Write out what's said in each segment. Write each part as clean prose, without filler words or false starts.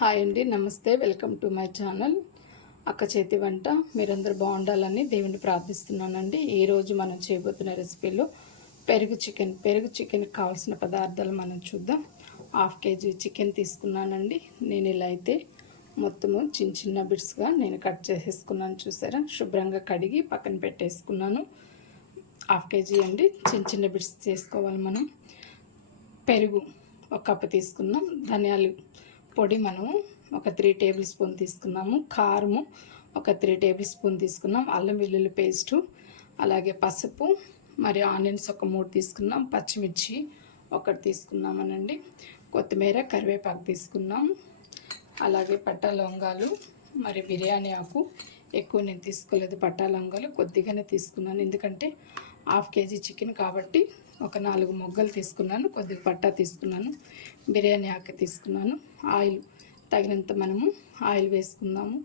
Hi అండి, నమస్తే. Welcome to my channel అక్క చేతి వంట. మీరందరూ బాగుండాలని దేవుని ప్రార్థిస్తున్నానండి. ఈరోజు మనం చేయబోతున్న రెసిపీలో పెరుగు చికెన్కి కావాల్సిన పదార్థాలు మనం చూద్దాం. 1/2 kg చికెన్ తీసుకున్నానండి. నేను ఇలా అయితే మొత్తము చిన్న బిట్స్గా నేను కట్ చేసేసుకున్నాను. చూసారా, శుభ్రంగా కడిగి పక్కన పెట్టేసుకున్నాను. 1/2 kg అండి, చిన్న బిట్స్ చేసుకోవాలి మనం. పెరుగు 1 కప్పు తీసుకున్నాం. ధనియాలు పొడి మనము ఒక 3 టేబుల్ స్పూన్ తీసుకున్నాము. కారము ఒక 3 టేబుల్ స్పూన్ తీసుకున్నాం. అల్లం వెల్లుల్లి పేస్టు, అలాగే పసుపు, మరి ఆనియన్స్ ఒక 3 తీసుకున్నాం. పచ్చిమిర్చి ఒకటి తీసుకున్నామనండి. కొత్తిమీర, కరివేపాకు తీసుకున్నాం. అలాగే పట్టా లవంగాలు, మరి బిర్యానీ ఆకు ఎక్కువ నేను తీసుకోలేదు. పట్టా లవంగాలు కొద్దిగానే తీసుకున్నాను, ఎందుకంటే 1/2 kg చికెన్ కాబట్టి ఒక 4 మొగ్గలు తీసుకున్నాను. కొద్దిగా పట్టా తీసుకున్నాను. బిర్యానీ ఆకు తీసుకున్నాను. ఆయిల్ తగినంత మనము ఆయిల్ వేసుకుందాము.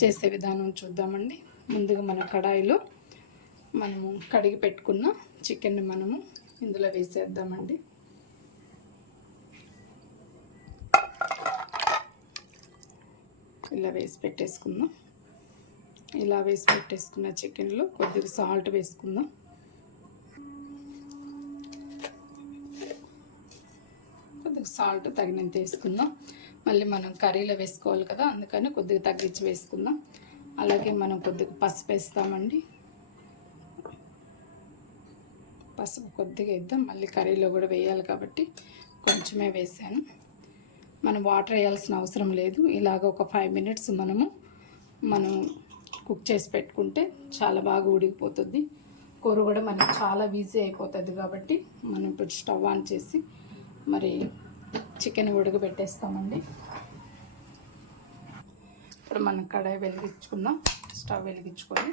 చేసే విధానం చూద్దామండి. ముందుగా మన కడాయిలో మనము కడిగి పెట్టుకున్న చికెన్ని మనము ఇందులో వేసేద్దామండి. ఇలా వేసి పెట్టేసుకుందాం. ఇలా వేసి పెట్టేసుకున్న చికెన్లో కొద్దిగా సాల్ట్ వేసుకుందాం. సాల్ట్ తగినంత వేసుకుందాం. మళ్ళీ మనం కర్రీలో వేసుకోవాలి కదా, అందుకని కొద్దిగా తగ్గించి వేసుకుందాం. అలాగే మనం కొద్దిగా పసుపు వేస్తామండి. పసుపు కొద్దిగా వేద్దాం, మళ్ళీ కర్రీలో కూడా వేయాలి కాబట్టి కొంచెమే వేసాను. మనం వాటర్ వేయాల్సిన అవసరం లేదు. ఇలాగ ఒక 5 minutes మనం కుక్ చేసి పెట్టుకుంటే చాలా బాగా ఉడికిపోతుంది. కూర కూడా మనకి చాలా ఈజీ అయిపోతుంది. కాబట్టి మనం ఇప్పుడు స్టవ్ ఆన్ చేసి మరి చికెన్ ఉడకబెట్టేస్తామండి. ఇప్పుడు మనం కడాయి వెలిగించుకుందాం. స్టవ్ వెలిగించుకొని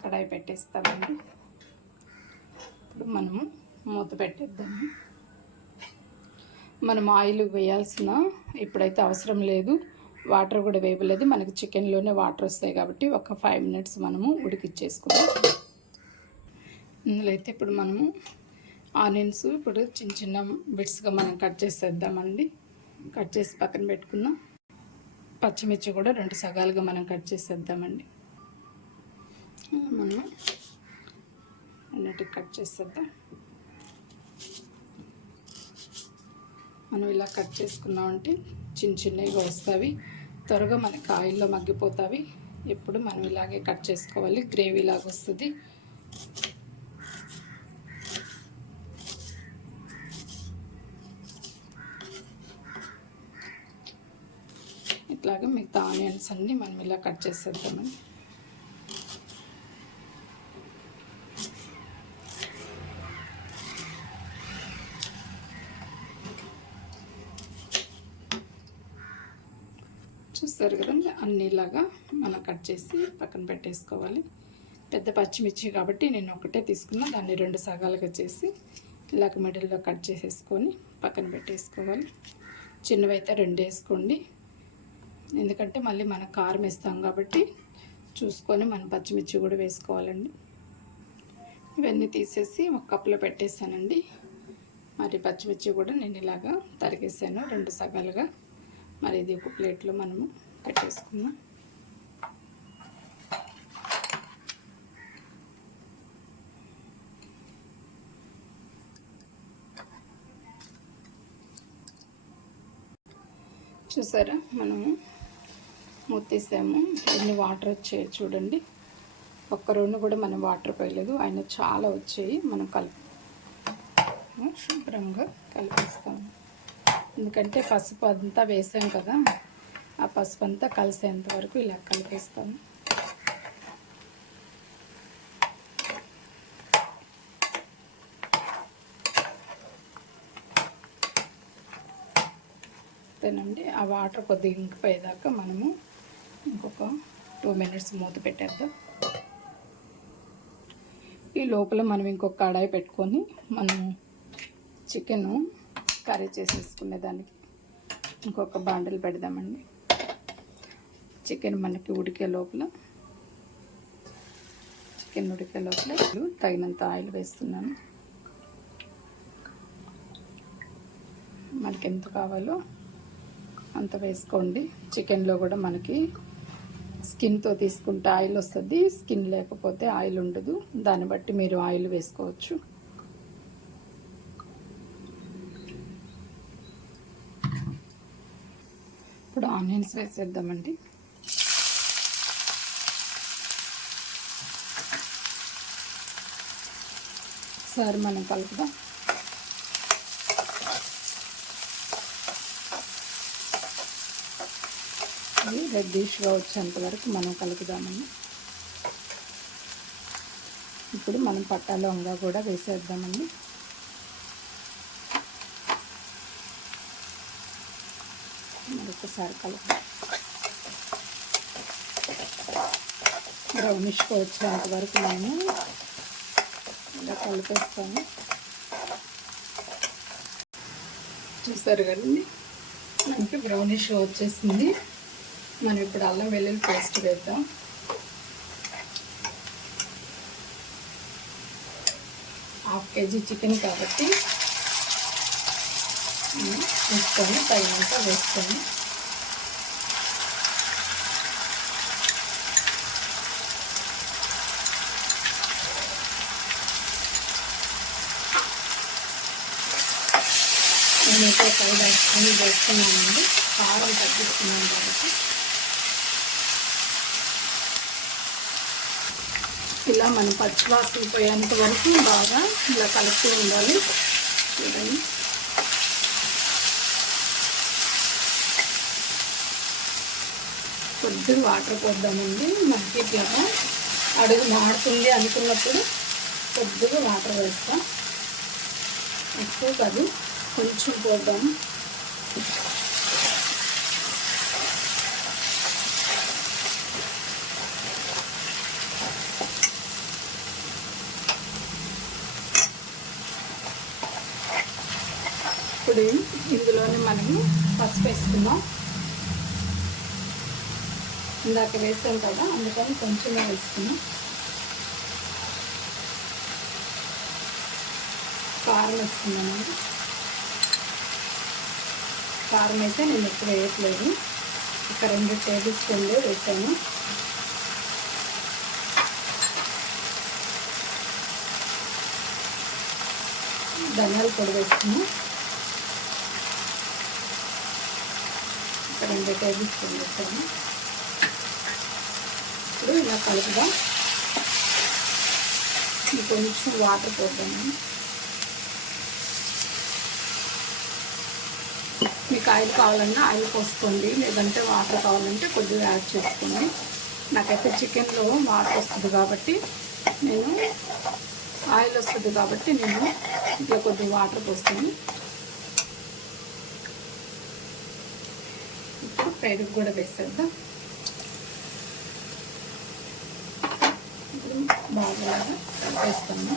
కడాయి పెట్టేస్తామండి. ఇప్పుడు మనము మూత పెట్టేద్దాము. మనం ఆయిల్ వేయాల్సిన ఇప్పుడైతే అవసరం లేదు. వాటర్ కూడా వేయలేదు. మనకి చికెన్లోనే వాటర్ వస్తాయి కాబట్టి ఒక 5 minutes మనము ఉడికిచ్చేసుకుందాం. ఇందులో అయితే ఇప్పుడు మనము ఆనియన్స్ ఇప్పుడు చిన్న బిట్స్గా మనం కట్ చేసేద్దామండి. కట్ చేసి పక్కన పెట్టుకుందాం. పచ్చిమిర్చి కూడా 2 సగాలుగా మనం కట్ చేసేద్దామండి. మనం అన్నిటికి కట్ చేసేద్దాం. మనం ఇలా కట్ చేసుకున్నామంటే చిన్నగా వస్తాయి, త్వరగా మనకి ఆయిల్లో మగ్గిపోతాయి. ఎప్పుడు మనం ఇలాగే కట్ చేసుకోవాలి. గ్రేవీ లాగా వస్తుంది. ఇట్లాగా మిగతా ఆనియన్స్ అన్నీ మనం ఇలా కట్ చేసేద్దామండి. చూస్తారు కదా, అన్నీ ఇలాగా మనం కట్ చేసి పక్కన పెట్టేసుకోవాలి. పెద్ద పచ్చిమిర్చి కాబట్టి నేను ఒకటే తీసుకున్నా, దాన్ని 2 సగాలుగా చేసి ఇలాగ మిడిల్లో కట్ చేసేసుకొని పక్కన పెట్టేసుకోవాలి. చిన్నవైతే 2 వేసుకోండి, ఎందుకంటే మళ్ళీ మనం కారం వేస్తాం కాబట్టి చూసుకొని మనం పచ్చిమిర్చి కూడా వేసుకోవాలండి. ఇవన్నీ తీసేసి ఒక కప్పులో పెట్టేసానండి. మరి పచ్చిమిర్చి కూడా నేను ఇలాగా తరిగేసాను 2 సగాలుగా. మరి ఇది ఒక ప్లేట్లో మనము పెట్టేసుకుందాం. చూసారా, మనము మూతేసాము. ఎన్ని వాటర్ వచ్చాయి చూడండి. ఒక్క రెండు కూడా మనం వాటర్ పోయలేదు, అయినా చాలా వచ్చాయి. మనం శుభ్రంగా కలిపేస్తాము. ఎందుకంటే పసుపు అంతా వేసాం కదా, ఆ పసుపు అంతా కలిసేంత వరకు ఇలా కలిపేస్తాము. అంతేనండి. ఆ వాటర్ కొద్దిగా ఇంకిపోయేదాకా మనము ఇంకొక 2 minutes మూత పెట్టేద్దాం. ఈ లోపల మనం ఇంకొక కడాయి పెట్టుకొని మనం చికెన్ కర్రీ చేసేసుకునేదానికి ఇంకొక బాండలు పెడదామండి. చికెన్ మనకి ఉడికే లోపల తగినంత ఆయిల్ వేస్తున్నాను. మనకి ఎంత కావాలో అంత వేసుకోండి. చికెన్లో కూడా మనకి స్కిన్తో తీసుకుంటే ఆయిల్ వస్తుంది, స్కిన్ లేకపోతే ఆయిల్ ఉండదు. దాన్ని బట్టి మీరు ఆయిల్ వేసుకోవచ్చు. ఇప్పుడు ఆనియన్స్ వేసేద్దామండి. ఒకసారి మనం కలుపుదాం. ఇది రెడ్డిష్గా వచ్చేంత వరకు మనం కలుపుదామండి. ఇప్పుడు మనం పట్టా లవంగా కూడా వేసేద్దామండి. మరొకసారి కలుపుదాం. బ్రౌనిష్గా వచ్చేంత వరకు నేను ఇలా కలిపేస్తాను. చూసారు కదండి, మనకి బ్రౌనిష్గా వచ్చేసింది. మనం ఇప్పుడు అల్లం వెల్లుల్లి పేస్ట్ వేద్దాం. హాఫ్ కేజీ చికెన్ కాబట్టి వేసుకొని తగినంత వేసుకొని నేనైతే 5 స్పూన్లు వేసుకున్నానండి. కారం తగ్గిస్తున్నాను కాబట్టి ఇలా మనం పచ్చివాసన పోయేంత వరకు బాగా ఇలా కలుపుతూ ఉండాలి. చూడండి, కొద్దిగా వాటర్ పోద్దామండి. మనకి ఇట్లా అడుగు మాడుతుంది అనుకున్నప్పుడు కొద్దిగా వాటర్ వేస్తాం. ఎక్కువ కాదు, కొంచెం పోద్దాం. ఇప్పుడు ఇందులోనే మనము పసుపు వేసుకుందాం. ఇందాక వేస్తాం కదా, అందుకని కొంచెమే వేసుకున్నాం. కారం వేసుకున్నానండి. కారం అయితే నేను ఎక్కువ వేయట్లేదు, ఒక 2 టేబుల్ స్పూన్లు వేసాను. ధనియాల పొడి వేసుకున్నాం, ఒక 2 టేబుల్ స్పూన్లు వేసాను. ఇప్పుడు ఇలా కలుపుదాం. కొంచెం వాటర్ పోద్దాము. మీకు ఆయిల్ కావాలన్నా ఆయిల్ పోసుకోండి, లేదంటే వాటర్ కావాలంటే కొద్దిగా యాడ్ చేసుకోండి. నాకైతే చికెన్లో వాటర్ వస్తుంది కాబట్టి నేను ఆయిల్ వస్తుంది కాబట్టి నేను ఇట్లా కొద్దిగా వాటర్ పోస్తాను. ఇప్పుడు పెరుగు కూడా వేసేద్దాం. ఇప్పుడు బాగా వేస్తాను.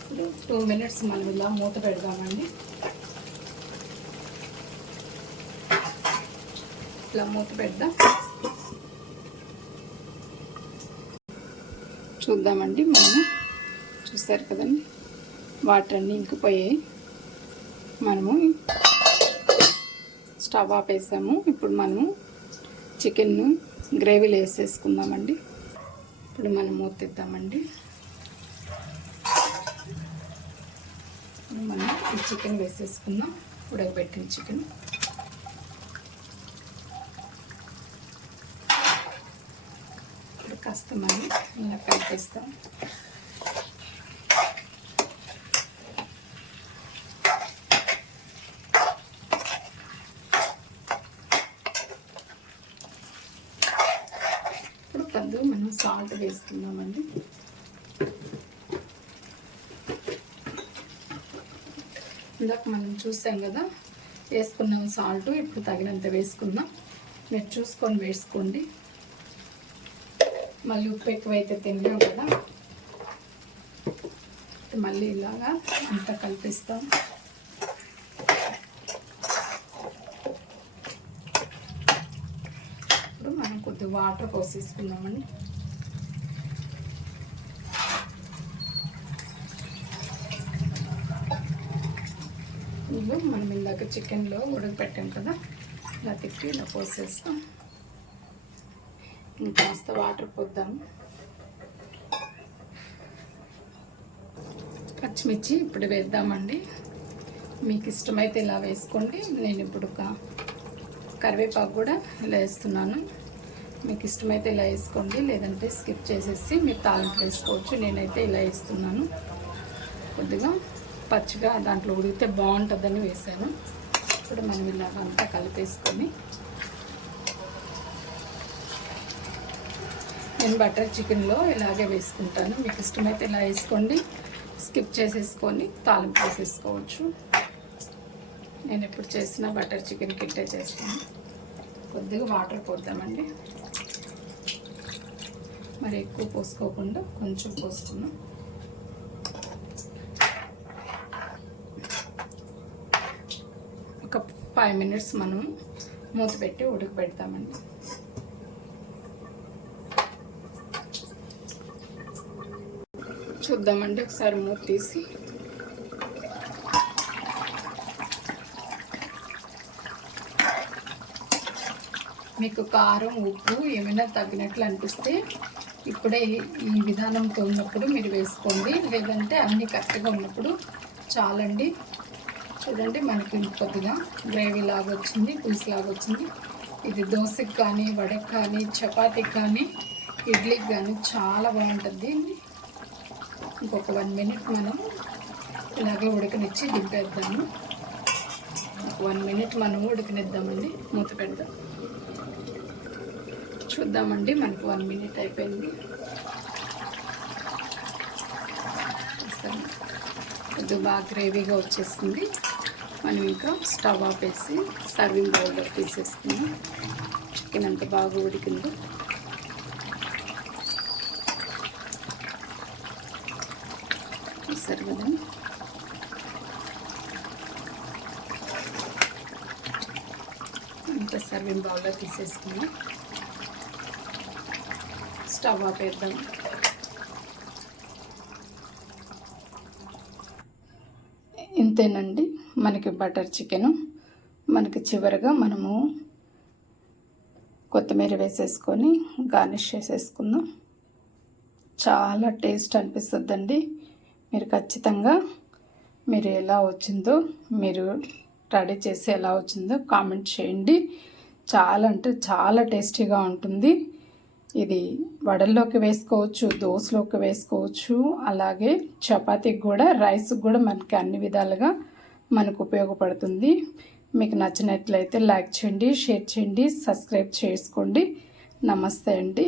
ఇప్పుడు 2 మినిట్స్ మనం ఇలా మూత పెడదామండి. ఇలా మూత పెడదాం. చూద్దామండి. మనము చూసారు కదండి, వాటర్ అన్నీ ఇంకిపోయాయి. మనము స్టవ్ ఆపేసాము. ఇప్పుడు మనము చికెన్ను గ్రేవీలో వేసేసుకుందామండి. ఇప్పుడు మనం మూత తెద్దామండి. ఇప్పుడు మనం ఈ చికెన్ వేసేసుకుందాం, ఉడకబెట్టిన చికెన్. ఇప్పుడు కాస్త మనం ఇలా కలిపేస్తాం. మనం సాల్ట్ వేసుకుందామండి. ఇందాక మనం చూసాం కదా, వేసుకున్నాం సాల్ట్. ఇప్పుడు తగినంత వేసుకుందాం. మీరు చూసుకొని వేసుకోండి. మళ్ళీ ఉప్పు ఎక్కువైతే తినలేం కదా. మళ్ళీ ఇలాగా అంతా కలిపిస్తాం. ఇప్పుడు మనం కొద్దిగా వాటర్ పోసేసుకుందామండి. ఇదిగో మనం ఇందాక చికెన్లో ఉడకపెట్టాం కదా, ఇలా తిప్పి ఇలా పోసేస్తాం. ఇంకాస్త వాటర్ పోద్దాము. పచ్చిమిర్చి ఇప్పుడు వేద్దామండి. మీకు ఇష్టమైతే ఇలా వేసుకోండి. నేను ఇప్పుడు కరివేపాకు కూడా ఇలా వేస్తున్నాను. మీకు ఇష్టమైతే ఇలా వేసుకోండి, లేదంటే స్కిప్ చేసేసి మీరు తాలింపు వేసుకోవచ్చు. నేనైతే ఇలా వేస్తున్నాను. కొద్దిగా పచ్చిగా దాంట్లో ఉడికితే బాగుంటుందని వేసాను. ఇప్పుడు మనం ఇలాగంతా కలిపేసుకొని, నేను బటర్ చికెన్లో ఇలాగే వేసుకుంటాను. మీకు ఇష్టమైతే ఇలా వేసుకోండి, స్కిప్ చేసేసుకొని తాలింపు వేసేసుకోవచ్చు. నేను ఎప్పుడు చేసిన బటర్ చికెన్ కిట్టే చేస్తాను. కొద్దిగా వాటర్ పోద్దామండి. మరి ఎక్కువ పోసుకోకుండా కొంచెం పోసుకున్నాం. ఒక 5 minutes మనం మూత పెట్టి ఉడకబెడతామండి. చూద్దామండి ఒకసారి మూత తీసి. మీకు కారం ఉప్పు ఏమైనా తగ్గినట్లు అనిపిస్తే ఇప్పుడే ఈ విధానంతో ఉన్నప్పుడు మీరు వేసుకోండి, లేదంటే అన్నీ కరెక్ట్గా ఉన్నప్పుడు చాలండి. చూడండి మనకి కొద్దిగా గ్రేవీ లాగా వచ్చింది, పులుసు లాగా వచ్చింది. ఇది దోశకి కానీ, వడకి కానీ, చపాతీకి కానీ, ఇడ్లీకి కానీ చాలా బాగుంటుంది. ఇంకొక 1 minute మనం ఇలాగే ఉడకనిచ్చి దింపేద్దాము. 1 minute మనం ఉడకనిద్దామండి. మూత పెడదాం. చూద్దామండి, మనకు 1 minute అయిపోయింది. కొద్దిగా బాగా గ్రేవీగా వచ్చేసింది. మనం ఇంకా స్టవ్ ఆపేసి సర్వింగ్ బౌల్లో తీసేసుకున్నాం. చికెన్ అంత బాగా ఉడికింది. చూసారు కదా, ఇంకా సర్వింగ్ బౌల్లో తీసేసుకున్నాం. స్టవ్ ఆపేద్దాం. ఇంతేనండి మనకి బటర్ చికెను. మనకి చివరిగా మనము కొత్తిమీర వేసేసుకొని గార్నిష్ చేసేసుకుందాం. చాలా టేస్ట్ అనిపిస్తుందండి. మీరు ఖచ్చితంగా మీరు ఎలా వచ్చిందో, మీరు రెడీ చేసి ఎలా వచ్చిందో కామెంట్ చేయండి. చాలా అంటే చాలా టేస్టీగా ఉంటుంది. ఇది వడల్లోకి వేసుకోవచ్చు, దోశలోకి వేసుకోవచ్చు, అలాగే చపాతీకి కూడా, రైస్కి కూడా మనకి అన్ని విధాలుగా మనకు ఉపయోగపడుతుంది. మీకు నచ్చినట్లయితే లైక్ చేయండి, షేర్ చేయండి, సబ్స్క్రైబ్ చేసుకోండి. నమస్తే అండి.